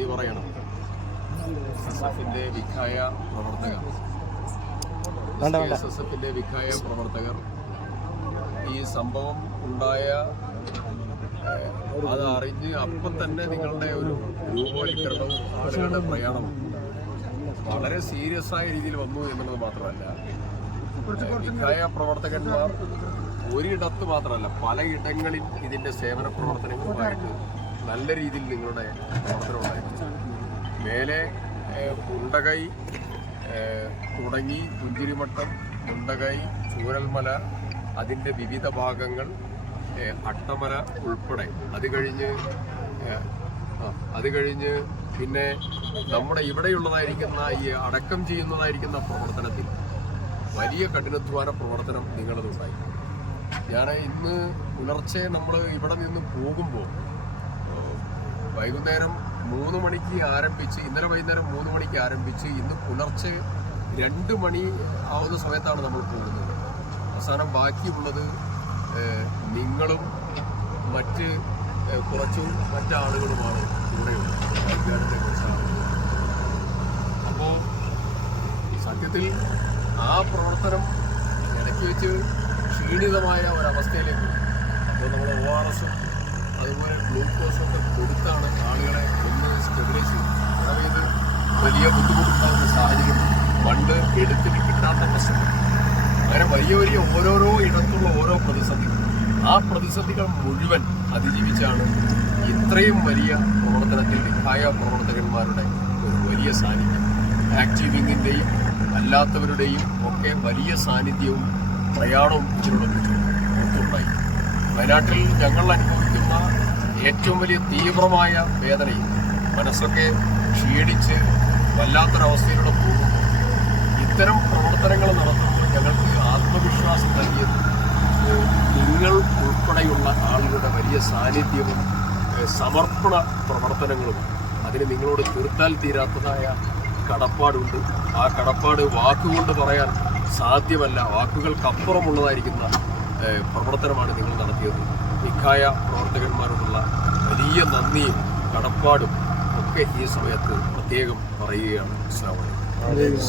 നന്ദി പറയണം. എസ്എസ്എഫിന്റെ വിഖായ പ്രവർത്തകർ ഈ സംഭവം ഉണ്ടായ അത് അറിഞ്ഞ് അപ്പം തന്നെ നിങ്ങളുടെ ഒരു രൂപവൽക്കരണവും ആളുകളുടെ പ്രയാണവും വളരെ സീരിയസ് ആയ രീതിയിൽ വന്നു എന്നുള്ളത് മാത്രമല്ല, വിഖായ പ്രവർത്തകന്മാർ ഒരിടത്ത് മാത്രമല്ല പലയിടങ്ങളിൽ ഇതിന്റെ സേവന പ്രവർത്തനങ്ങളുമായിട്ട് നല്ല രീതിയിൽ നിങ്ങളുടെ പ്രവർത്തനം ഉണ്ടായിരുന്നു. മേലെ മുണ്ടകൈ തുടങ്ങി പുഞ്ചിരിമട്ടം, മുണ്ടകൈ, ചൂരൽമല, അതിൻ്റെ വിവിധ ഭാഗങ്ങൾ, അട്ടമല ഉൾപ്പെടെ അത് കഴിഞ്ഞ് പിന്നെ നമ്മുടെ ഇവിടെയുള്ളതായിരിക്കുന്ന ഈ അടക്കം ചെയ്യുന്നതായിരിക്കുന്ന പ്രവർത്തനത്തിൽ വലിയ കഠിനാധ്വാന പ്രവർത്തനം നിങ്ങളതുണ്ടായി. ഞാൻ ഇന്ന് പുലർച്ചെ നമ്മൾ ഇവിടെ നിന്ന് പോകുമ്പോൾ വൈകുന്നേരം 3 മണിക്ക് ആരംഭിച്ച്, ഇന്നലെ വൈകുന്നേരം 3 മണിക്ക് ആരംഭിച്ച് ഇന്ന് പുലർച്ചെ 2 മണി ആവുന്ന സമയത്താണ് നമ്മൾ പോകുന്നത്. അവസാനം ബാക്കിയുള്ളത് നിങ്ങളും മറ്റാളുകളുമാണ് കൂടെയുള്ളത്. അപ്പോൾ സത്യത്തിൽ ആ പ്രവർത്തനം ഇടയ്ക്ക് വെച്ച് ക്ഷീണിതമായ ഒരവസ്ഥയിലേക്ക്, അപ്പോൾ നമ്മൾ ORS അതുപോലെ ഗ്ലൂക്കോസും ഒക്കെ കൊടുത്താണ് ആളുകളെ ഒന്ന് സ്റ്റെബിലൈസ് ചെയ്യും. കാരണം ഇത് വലിയ ബുദ്ധിമുട്ടുണ്ടാകുന്ന സാഹചര്യം, ഫണ്ട് എടുത്തിട്ട് കിട്ടാത്ത പ്രശ്നം, അങ്ങനെ വലിയ ഓരോരോ ഇടത്തുള്ള ഓരോ പ്രതിസന്ധികൾ, ആ പ്രതിസന്ധികൾ മുഴുവൻ അതിജീവിച്ചാണ് ഇത്രയും വലിയ പ്രവർത്തനത്തിൽ വിഖായ പ്രവർത്തകന്മാരുടെ ഒരു വലിയ സാന്നിധ്യം, ആക്റ്റീവിങ്ങിൻ്റെയും അല്ലാത്തവരുടെയും ഒക്കെ വലിയ സാന്നിധ്യവും പ്രയാണവും ഇതിനോടൊത്തുണ്ടായി. വയനാട്ടിൽ ഞങ്ങൾ അനുഭവിക്കുന്ന ഏറ്റവും വലിയ തീവ്രമായ വേദനയും മനസ്സൊക്കെ ക്ഷീണിച്ച് വല്ലാത്തൊരവസ്ഥയിലൂടെ പോകുമ്പോൾ ഇത്തരം പ്രവർത്തനങ്ങൾ നടത്തുമ്പോൾ ഞങ്ങൾക്ക് ആത്മവിശ്വാസം നൽകിയത് നിങ്ങൾ ഉൾപ്പെടെയുള്ള ആളുകളുടെ വലിയ സാന്നിധ്യവും സമർപ്പണ പ്രവർത്തനങ്ങളും. അതിന് നിങ്ങളോട് തീർത്താൽ തീരാത്തതായ കടപ്പാടുണ്ട്. ആ കടപ്പാട് വാക്കുകൊണ്ട് പറയാൻ സാധ്യമല്ല, വാക്കുകൾക്കപ്പുറമുള്ളതായിരിക്കുന്ന പ്രവർത്തനമാണ് നിങ്ങൾ നടത്തിയത്. വിഖായ പ്രവർത്തകന്മാരോടുള്ള വലിയ നന്ദിയും കടപ്പാടും ഒക്കെ ഈ സമയത്ത് പ്രത്യേകം പറയുകയാണ്. അസ്സലാമു അലൈക്കും.